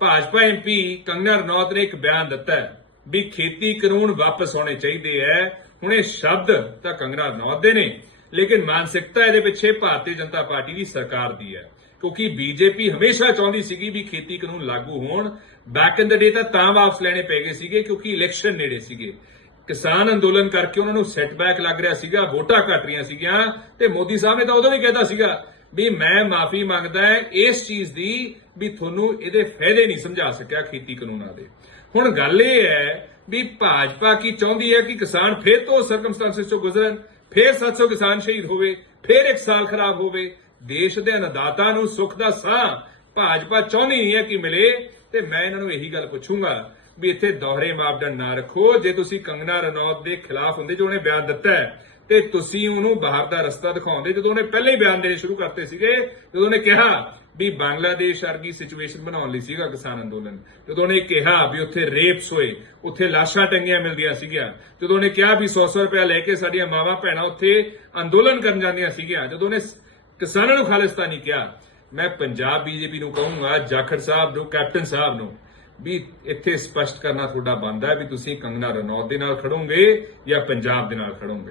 Bhajpa MP Kangana Ranaut ਨੇ ਇੱਕ ਬਿਆਨ ਦਿੱਤਾ ਵੀ ਖੇਤੀ ਕਾਨੂੰਨ ਵਾਪਸ ਹੋਣੇ ਚਾਹੀਦੇ ਹੈ ਹੁਣ ਇਹ ਸ਼ਬਦ ਤਾਂ ਕੰਗਨਾ ਰਣੌਤ ਦੇ ਨੇ, ਲੇਕਿਨ ਮਾਨਸਿਕਤਾ ਇਹਦੇ ਪਿੱਛੇ ਭਾਰਤੀ ਜਨਤਾ ਪਾਰਟੀ ਦੀ ਸਰਕਾਰ ਦੀ ਹੈ ਕਿਉਂਕਿ ਬੀਜੇਪੀ ਹਮੇਸ਼ਾ ਚਾਹੁੰਦੀ ਸੀਗੀ ਵੀ ਖੇਤੀ ਕਾਨੂੰਨ ਲਾਗੂ ਹੋਣ। ਬੈਕ ਇਨ ਦ ਡੇ ਤਾਂ ਤਾਂ ਵਾਪਸ ਲੈਣੇ ਪੈ ਗਏ ਸੀਗੇ ਕਿਉਂਕਿ ਇਲੈਕਸ਼ਨ ਨੇੜੇ ਸੀਗੇ। ਕਿਸਾਨ ਅੰਦੋਲਨ ਕਰਕੇ ਉਹਨਾਂ ਨੂੰ ਸੈਟਬੈਕ ਲੱਗ ਰਿਹਾ ਸੀਗਾ, ਵੋਟਾਂ ਘਟ ਰਹੀਆਂ ਸੀਗੀਆਂ ਤੇ ਮੋਦੀ ਸਾਹਿਬ ਨੇ ਤਾਂ ਉਦੋਂ ਵੀ ਕਹਿਤਾ ਸੀਗਾ ਵੀ ਮੈਂ ਮਾਫੀ ਮੰਗਦਾ ਹੈ ਇਸ ਚੀਜ਼ ਦੀ ਵੀ ਤੁਹਾਨੂੰ ਇਹਦੇ ਫਾਇਦੇ ਨਹੀਂ ਸਮਝਾ ਸਕਿਆ ਖੇਤੀ ਕਾਨੂੰਨਾਂ ਦੇ। ਹੁਣ ਗੱਲ ਇਹ ਹੈ ਵੀ ਭਾਜਪਾ ਕੀ ਚਾਹੁੰਦੀ ਹੈ ਕਿ ਕਿਸਾਨ ਫੇਰ ਤੋਂ ਸਰਕਮਸਟੈਂਸਸ ਤੋਂ ਗੁਜ਼ਰਨ, ਫੇਰ 700 ਕਿਸਾਨ ਸ਼ਹੀਦ ਹੋਵੇ, ਫੇਰ ਇੱਕ ਸਾਲ ਖਰਾਬ ਹੋਵੇ। ਦੇਸ਼ ਦੇ ਅਨਦਾਤਾ ਨੂੰ ਸੁੱਖ ਦਾ ਸਾਹ ਭਾਜਪਾ ਚਾਹੁੰਦੀ ਨਹੀਂ ਹੈ ਕਿ ਮਿਲੇ ਤੇ ਮੈਂ ਇਹਨਾਂ ਨੂੰ ਇਹੀ ਗੱਲ ਪੁੱਛੂੰਗਾ ਵੀ ਇੱਥੇ ਦੋਹਰੇ ਮਾਪਦੰਡ ਨਾ ਰੱਖੋ। ਜੇ ਤੁਸੀਂ ਕੰਗਨਾ ਰਣੌਤ ਦੇ ਖਿਲਾਫ ਹੁੰਦੇ ਜੋ ਉਹਨੇ ਬਿਆਨ ਦਿੱਤਾ ਹੈ ਤੇ ਤੁਸੀਂ ਉਹਨੂੰ ਬਾਹਰ ਦਾ ਰਸਤਾ ਦਿਖਾਉਂਦੇ ਜਦੋਂ ਉਹਨੇ ਪਹਿਲੇ ਹੀ ਬਿਆਨ ਦੇਣੇ ਸ਼ੁਰੂ ਕਰਤੇ ਸੀਗੇ, ਜਦੋਂ ਉਹਨੇ ਕਿਹਾ ਵੀ ਬੰਗਲਾਦੇਸ਼ ਵਰਗੀ ਸਿਚੁਏਸ਼ਨ ਬਣਾਉਣ ਲਈ ਸੀਗਾ ਕਿਸਾਨ ਅੰਦੋਲਨ, ਜਦੋਂ ਉਹਨੇ ਕਿਹਾ ਵੀ ਉੱਥੇ ਰੇਪਸ ਹੋਏ, ਉੱਥੇ ਲਾਸ਼ਾਂ ਟੰਗੀਆਂ ਮਿਲਦੀਆਂ ਸੀਗੀਆਂ, ਜਦੋਂ ਉਹਨੇ ਕਿਹਾ ਵੀ 100-100 ਰੁਪਇਆ ਲੈ ਕੇ ਸਾਡੀਆਂ ਮਾਵਾਂ ਭੈਣਾਂ ਉੱਥੇ ਅੰਦੋਲਨ ਕਰਨ ਜਾਂਦੀਆਂ ਸੀਗੀਆਂ, ਜਦੋਂ ਉਹਨੇ ਕਿਸਾਨਾਂ ਨੂੰ ਖਾਲਿਸਤਾਨੀ ਕਿਹਾ, ਮੈਂ ਪੰਜਾਬ ਬੀਜੇਪੀ ਨੂੰ ਕਹੂੰਗਾ, ਜਾਖੜ ਸਾਹਿਬ ਨੂੰ, ਕੈਪਟਨ ਸਾਹਿਬ ਨੂੰ, ਵੀ ਇੱਥੇ ਸਪਸ਼ਟ ਕਰਨਾ ਤੁਹਾਡਾ ਬਣਦਾ ਵੀ ਤੁਸੀਂ ਕੰਗਨਾ ਰਣੌਤ ਦੇ ਨਾਲ ਖੜੋਗੇ ਜਾਂ ਪੰਜਾਬ ਦੇ ਨਾਲ ਖੜੋਗੇ।